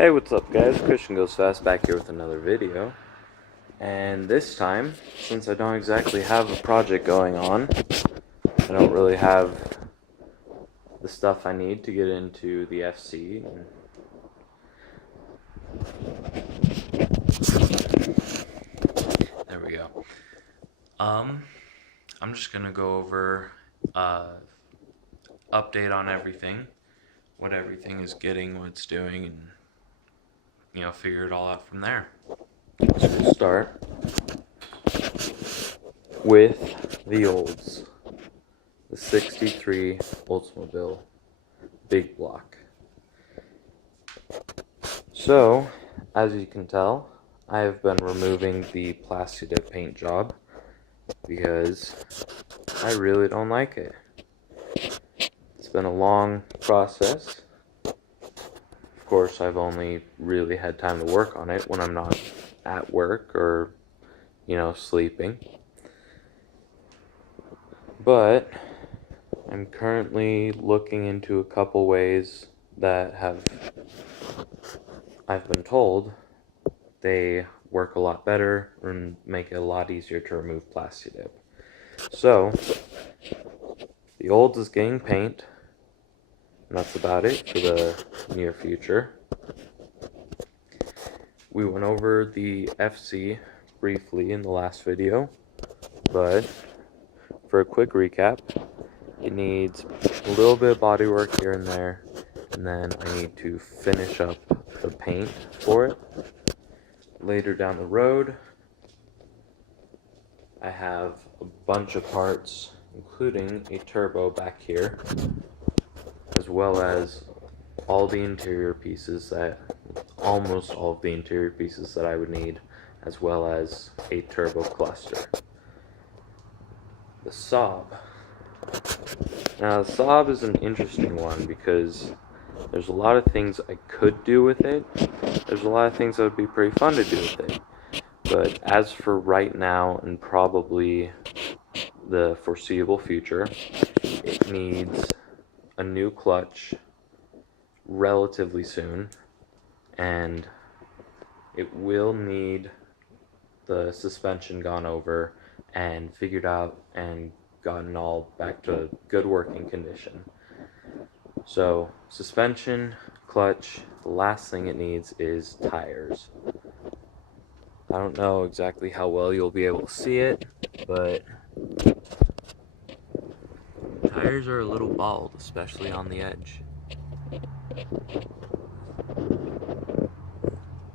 Hey, what's up guys? Christian Goes Fast back here with another video. And this time, since I don't exactly have a project going on, I don't really have the stuff I need to get into the FC. There we go. I'm just gonna go over update on everything, what everything is getting, what it's doing, and figure it all out from there. So we'll start with the olds. The 63 Oldsmobile big block. So, as you can tell, I have been removing the plastic dip paint job because I really don't like it. It's been a long process. Of course, I've only really had time to work on it when I'm not at work or, sleeping. But I'm currently looking into a couple ways that I've been told they work a lot better and make it a lot easier to remove plastic dip. So, the olds is getting paint, and that's about it for the near future. We went over the FC briefly in the last video, but for a quick recap, it needs a little bit of body work here and there, and then I need to finish up the paint for it. Later down the road, I have a bunch of parts, including a turbo back here, as well as all the interior pieces almost all of the interior pieces that I would need, as well as a turbo cluster. The Saab. Now, the Saab is an interesting one because there's a lot of things I could do with it. There's a lot of things that would be pretty fun to do with it. But as for right now, and probably the foreseeable future, it needs a new clutch relatively soon, and it will need the suspension gone over and figured out and gotten all back to good working condition. So, suspension, clutch, the last thing it needs is tires. I don't know exactly how well you'll be able to see it, but tires are a little bald, especially on the edge.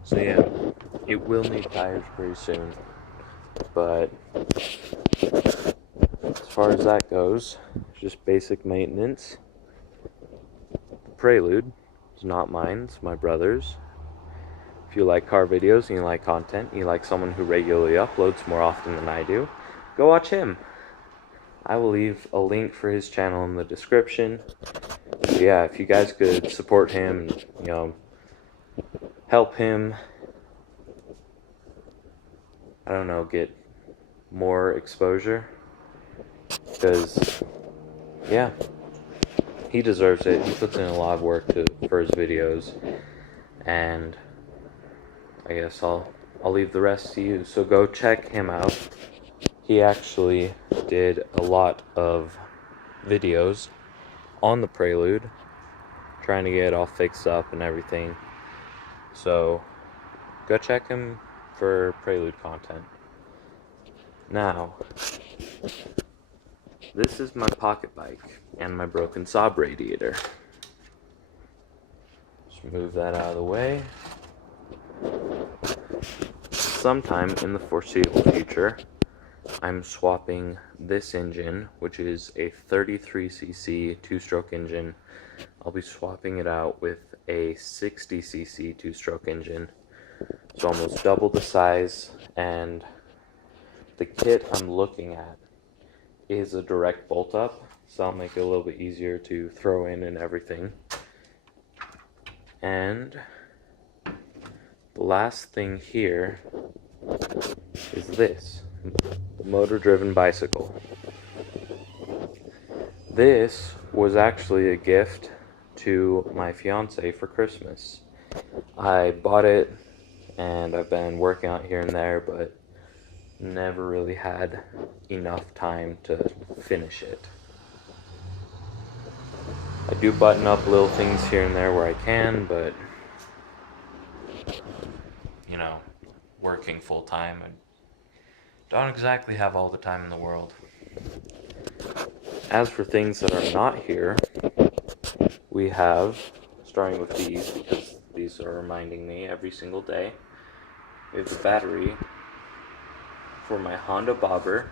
So yeah, it will need tires pretty soon, but as far as that goes, just basic maintenance. The Prelude is not mine, it's my brother's. If you like car videos and you like content, you like someone who regularly uploads more often than I do, go watch him. I will leave a link for his channel in the description. So yeah, if you guys could support him and, help him, I don't know, get more exposure, because, yeah, he deserves it. He puts in a lot of work for his videos, and I guess I'll leave the rest to you. So go check him out. He actually did a lot of videos on the Prelude, trying to get it all fixed up and everything. So go check him for Prelude content. Now, this is my pocket bike and my broken Saab radiator. Just move that out of the way. Sometime in the foreseeable future, I'm swapping this engine, which is a 33cc two-stroke engine. I'll be swapping it out with a 60cc two-stroke engine. So almost double the size, and the kit I'm looking at is a direct bolt-up, so I'll make it a little bit easier to throw in and everything. And the last thing here is this, the motor-driven bicycle. This was actually a gift to my fiance for Christmas. I bought it and I've been working out here and there, but never really had enough time to finish it. I do button up little things here and there where I can, but you know, working full time, I don't exactly have all the time in the world. As for things that are not here, we have, starting with these because these are reminding me every single day, we have the battery for my Honda Bobber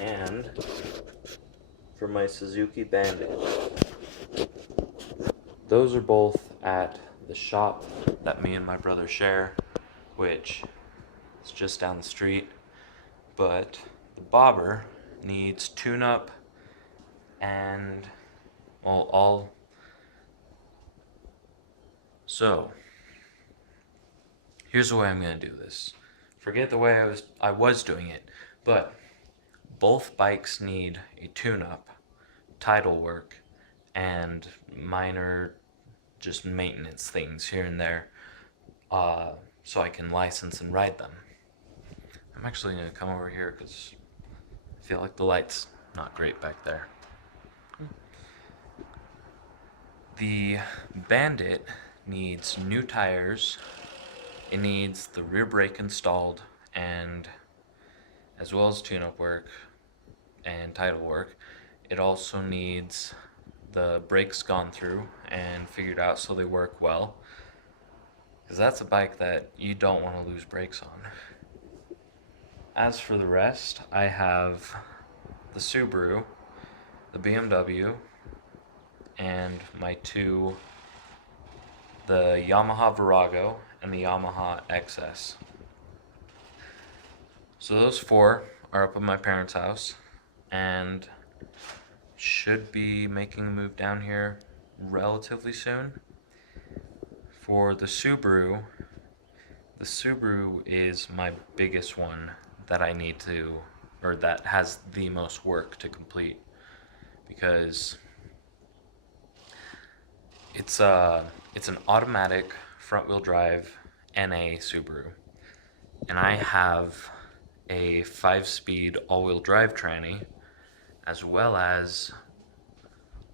and for my Suzuki Bandit. Those are both at the shop that me and my brother share, which is just down the street. But the Bobber needs tune-up and, well, all. So, here's the way I'm going to do this. Forget the way I was doing it, but both bikes need a tune-up, title work, and minor just maintenance things here and there, so I can license and ride them. I'm actually going to come over here because I feel like the light's not great back there. The Bandit needs new tires, it needs the rear brake installed, and as well as tune-up work and title work, it also needs the brakes gone through and figured out so they work well, because that's a bike that you don't want to lose brakes on. As for the rest, I have the Subaru, the BMW, and my two, the Yamaha Virago and the Yamaha XS. So those four are up at my parents' house and should be making a move down here relatively soon. For the Subaru is my biggest one that I need to, or that has the most work to complete, because it's an automatic front-wheel drive NA Subaru, and I have a 5-speed all-wheel drive tranny, as well as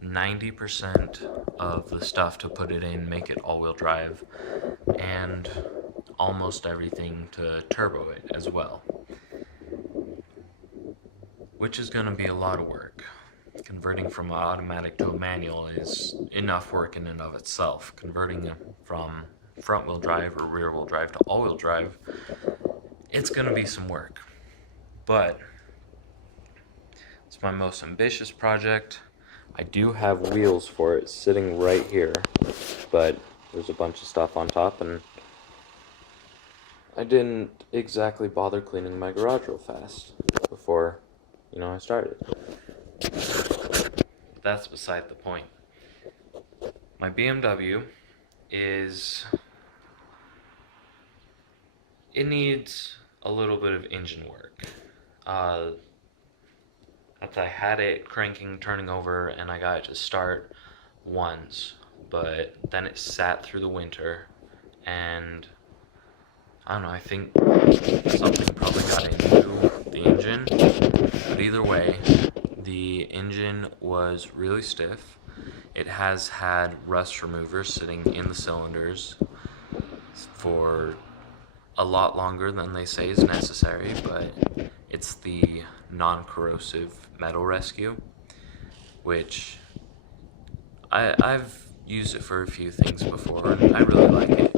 90% of the stuff to put it in, make it all-wheel drive, and almost everything to turbo it as well, which is going to be a lot of work. Converting from an automatic to a manual is enough work in and of itself. Converting from front-wheel drive or rear-wheel drive to all-wheel drive, it's going to be some work. But it's my most ambitious project. I do have wheels for it sitting right here, but there's a bunch of stuff on top, and I didn't exactly bother cleaning my garage real fast before, I started. That's beside the point. My BMW it needs a little bit of engine work. I had it cranking, turning over, and I got it to start once, but then it sat through the winter, and I don't know, I think something probably got into the engine, but either way, the engine was really stiff. It has had rust removers sitting in the cylinders for a lot longer than they say is necessary, but it's the non-corrosive metal rescue, which I've used it for a few things before, and I really like it.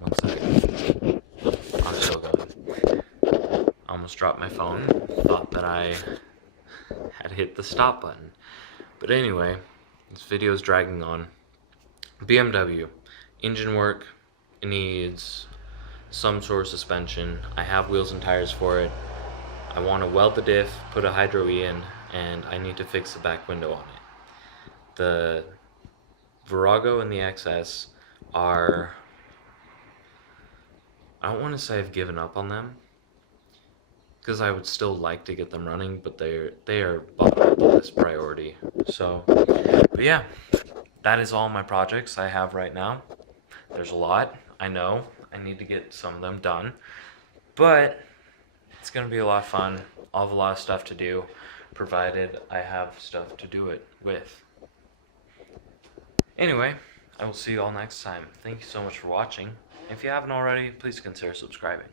One second. I'm still going. I almost dropped my phone. Thought that I had hit the stop button. But anyway, this video is dragging on. BMW. Engine work. It needs some sort of suspension. I have wheels and tires for it. I want to weld the diff, put a Hydro E in, and I need to fix the back window on it. The Virago and the XS are, I don't want to say I've given up on them, because I would still like to get them running, but they are bottom of the list priority. So, but yeah, that is all my projects I have right now. There's a lot, I know. I need to get some of them done. But it's going to be a lot of fun. I'll have a lot of stuff to do, provided I have stuff to do it with. Anyway, I will see you all next time. Thank you so much for watching. If you haven't already, please consider subscribing.